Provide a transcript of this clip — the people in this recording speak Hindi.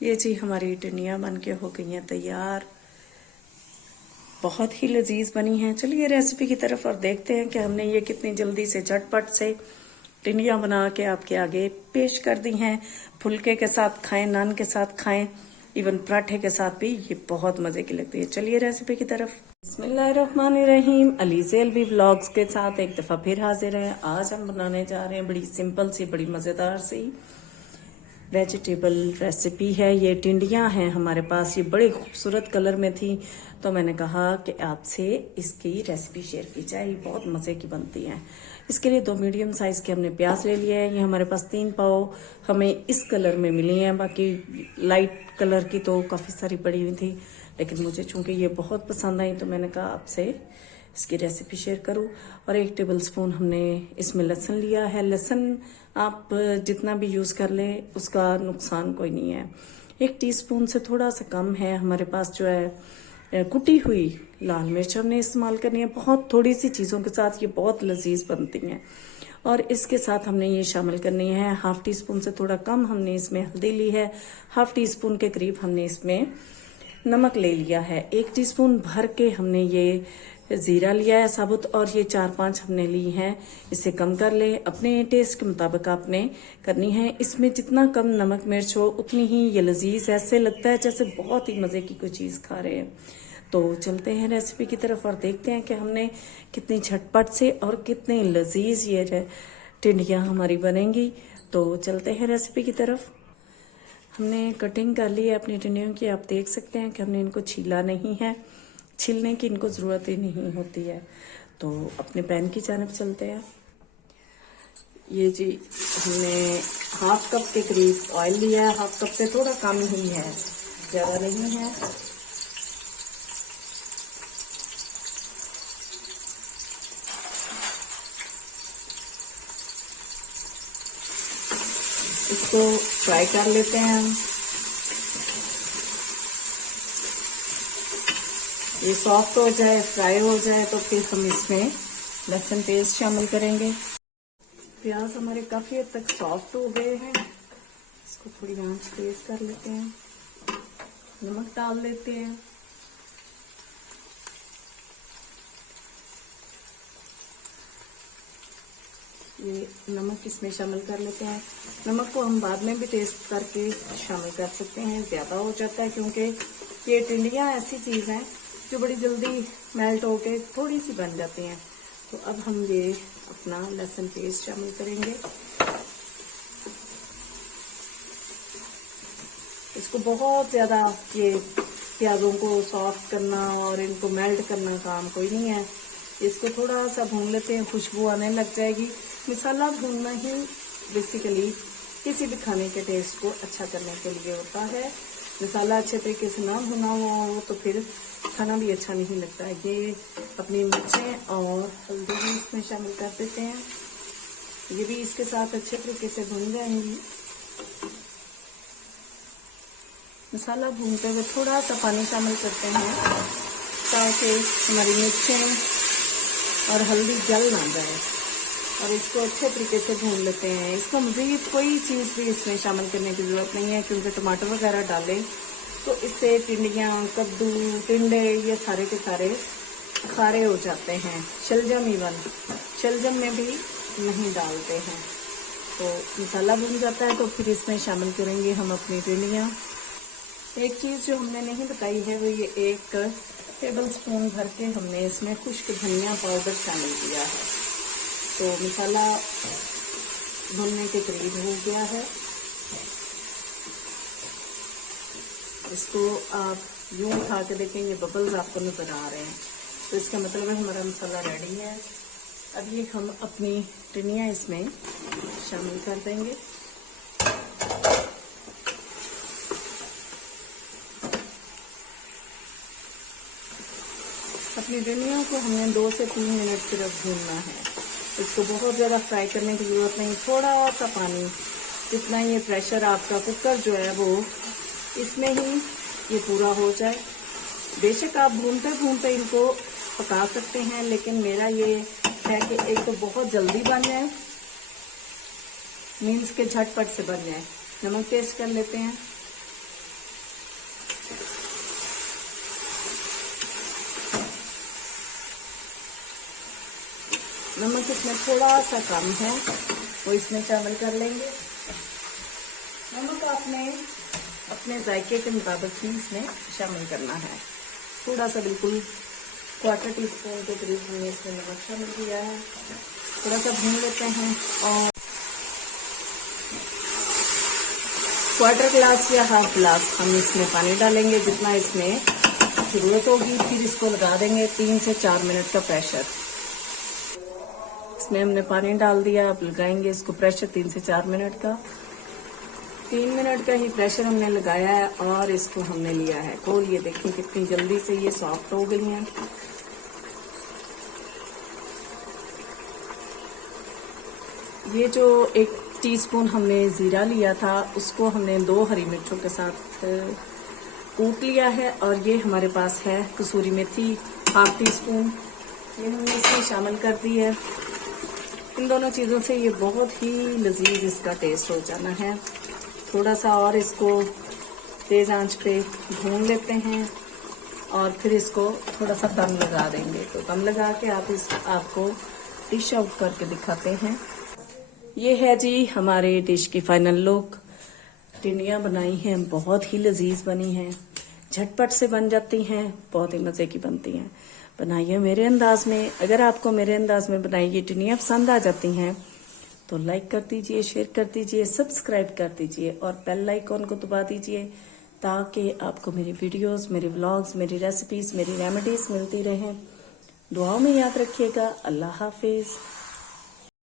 ये जी हमारी टिंडियाँ बन के हो गई हैं तैयार। बहुत ही लजीज बनी हैं। चलिए रेसिपी की तरफ और देखते हैं कि हमने ये कितनी जल्दी से झटपट से टिंडियाँ बना के आपके आगे पेश कर दी हैं। फुलके के साथ खाएं, नान के साथ खाएं, इवन पराठे के साथ भी ये बहुत मजे की लगती है। चलिए रेसिपी की तरफ। बिस्मिल्लाहिर्रहमानिर्रहीम। अलीज़े अलवी व्लॉग्स के साथ एक दफा फिर हाजिर है। आज हम बनाने जा रहे हैं बड़ी सिंपल सी, बड़ी मजेदार सी वेजिटेबल रेसिपी है। ये टिंडियाँ हैं हमारे पास, ये बड़े खूबसूरत कलर में थी, तो मैंने कहा कि आपसे इसकी रेसिपी शेयर की जाए। ये बहुत मज़े की बनती हैं। इसके लिए 2 मीडियम साइज़ के हमने प्याज ले लिए हैं। ये हमारे पास 3 पाव हमें इस कलर में मिली हैं, बाकी लाइट कलर की तो काफ़ी सारी पड़ी हुई थी, लेकिन मुझे चूँकि ये बहुत पसंद आई तो मैंने कहा आपसे इसकी रेसिपी शेयर करूँ। और 1 टेबल स्पून हमने इसमें लहसुन लिया है। लहसुन आप जितना भी यूज़ कर लें उसका नुकसान कोई नहीं है। 1 टीस्पून से थोड़ा सा कम है हमारे पास जो है कुटी हुई लाल मिर्च हमने इस्तेमाल करनी है। बहुत थोड़ी सी चीज़ों के साथ ये बहुत लजीज बनती हैं। और इसके साथ हमने ये शामिल करनी है 1/2 टीस्पून से थोड़ा कम हमने इसमें हल्दी ली है। 1/2 टीस्पून के करीब हमने इसमें नमक ले लिया है। 1 टीस्पून भर के हमने ये जीरा लिया है साबुत, और ये 4-5 हमने ली हैं। इसे कम कर ले, अपने टेस्ट के मुताबिक आपने करनी है। इसमें जितना कम नमक मिर्च हो उतनी ही ये लजीज, ऐसे लगता है जैसे बहुत ही मज़े की कोई चीज़ खा रहे हैं। तो चलते हैं रेसिपी की तरफ और देखते हैं कि हमने कितनी झटपट से और कितने लजीज ये टिंडियाँ हमारी बनेंगी। तो चलते हैं रेसिपी की तरफ। हमने कटिंग कर ली है अपनी टिंडियों की। आप देख सकते हैं कि हमने इनको छीला नहीं है, छीलने की इनको ज़रूरत ही नहीं होती है। तो अपने पैन की जानिब चलते हैं। ये जी हमने 1/2 कप के करीब ऑयल लिया है। 1/2 कप से थोड़ा कम ही है, ज़्यादा नहीं है। इसको फ्राई कर लेते हैं हम। ये सॉफ्ट हो जाए, फ्राई हो जाए, तो फिर हम इसमें लहसुन पेस्ट शामिल करेंगे। प्याज हमारे काफ़ी हद तक सॉफ्ट हो गए हैं। इसको थोड़ी आंच तेज कर लेते हैं। नमक डाल लेते हैं। ये नमक इसमें शामिल कर लेते हैं। नमक को हम बाद में भी टेस्ट करके शामिल कर सकते हैं। ज़्यादा हो जाता है क्योंकि ये टिंडियाँ ऐसी चीज़ हैं जो बड़ी जल्दी मेल्ट होके थोड़ी सी बन जाती हैं। तो अब हम ये अपना लहसुन पेस्ट शामिल करेंगे। इसको बहुत ज़्यादा ये प्याज़ों को सॉफ्ट करना और इनको मेल्ट करना काम कोई नहीं है। इसको थोड़ा सा भून लेते हैं, खुशबू आने लग जाएगी। मसाला भूनना ही बेसिकली किसी भी खाने के टेस्ट को अच्छा करने के लिए होता है। मसाला अच्छे तरीके से ना भुना हुआ हो तो फिर खाना भी अच्छा नहीं लगता है। ये अपनी मिर्चें और हल्दी भी इसमें शामिल कर देते हैं। ये भी इसके साथ अच्छे तरीके से भून जाएंगी। मसाला भूनते हुए थोड़ा सा पानी शामिल करते हैं ताकि हमारी मिर्चें और हल्दी जल ना जाए, और इसको अच्छे तरीके से भून लेते हैं। इसको मज़ीद कोई चीज़ भी इसमें शामिल करने की ज़रूरत नहीं है, क्योंकि टमाटर वगैरह डालें तो इससे टिंडियाँ, कद्दू, टिंडे ये सारे के सारे खारे हो जाते हैं। शलजम इवन शलजम में भी नहीं डालते हैं। तो मसाला भून जाता है तो फिर इसमें शामिल करेंगे हम अपनी टिंडियाँ। एक चीज़ जो हमने नहीं बताई है वो ये 1 टेबल स्पून भर के हमने इसमें खुश्क धनिया पाउडर शामिल किया है। तो मसाला भुनने के करीब हो गया है। इसको आप यूं उठा के देखेंगे, बबल्स आपको नजर आ रहे हैं, तो इसका मतलब है हमारा मसाला रेडी है। अब ये हम अपनी टिंडियाँ इसमें शामिल कर देंगे। अपनी टिंडियों को हमने 2 से 3 मिनट सिर्फ भूनना है। इसको बहुत ज़्यादा फ्राई करने की ज़रूरत नहीं। थोड़ा सा पानी, जितना ये प्रेशर आपका कुकर जो है वो इसमें ही ये पूरा हो जाए। बेशक आप भूनते भूनते इनको पका सकते हैं, लेकिन मेरा ये है कि एक तो बहुत जल्दी बन जाए, मीन्स के झटपट से बन जाए। नमक टेस्ट कर लेते हैं। नमक इसमें थोड़ा सा कम है, वो इसमें शामिल कर लेंगे। नमक आपने अपने जायके के मुताबिक ही इसमें शामिल करना है। थोड़ा सा, बिल्कुल 1/4 टीस्पून के करीब हमने इसमें नमक शामिल किया है। थोड़ा सा भून लेते हैं और 1/4 गिलास या 1/2 गिलास हम इसमें पानी डालेंगे, जितना इसमें जरूरत होगी। फिर इसको लगा देंगे 3 से 4 मिनट का प्रेशर। इसमें हमने पानी डाल दिया, अब लगाएंगे इसको प्रेशर 3 से 4 मिनट का। 3 मिनट का ही प्रेशर हमने लगाया है और इसको हमने लिया है खोल। ये देखिए कितनी जल्दी से ये सॉफ्ट हो गई हैं। ये जो 1 टीस्पून हमने जीरा लिया था, उसको हमने 2 हरी मिर्चों के साथ कूट लिया है। और ये हमारे पास है कसूरी मेथी 1/2 टीस्पून, ये हमने इसमें शामिल कर दी है। इन दोनों चीज़ों से ये बहुत ही लजीज इसका टेस्ट हो जाना है। थोड़ा सा और इसको तेज आंच पे भून लेते हैं और फिर इसको थोड़ा सा दम लगा देंगे। तो दम लगा के आपको डिश आउट करके दिखाते हैं। ये है जी हमारे डिश की फाइनल लुक। टिंडियाँ बनाई हैं, बहुत ही लजीज बनी हैं, झटपट से बन जाती हैं, बहुत ही मज़े की बनती हैं। बनाइए मेरे अंदाज में। अगर आपको मेरे अंदाज में बनाई ये टिंडियाँ पसंद आ जाती हैं तो लाइक कर दीजिए, शेयर कर दीजिए, सब्सक्राइब कर दीजिए और बेल आइकॉन को दबा दीजिए, ताकि आपको मेरी वीडियोस, मेरे व्लॉग्स, मेरी रेसिपीज, मेरी रेमेडीज मिलती रहें। दुआओं में याद रखिएगा। अल्लाह हाफिज।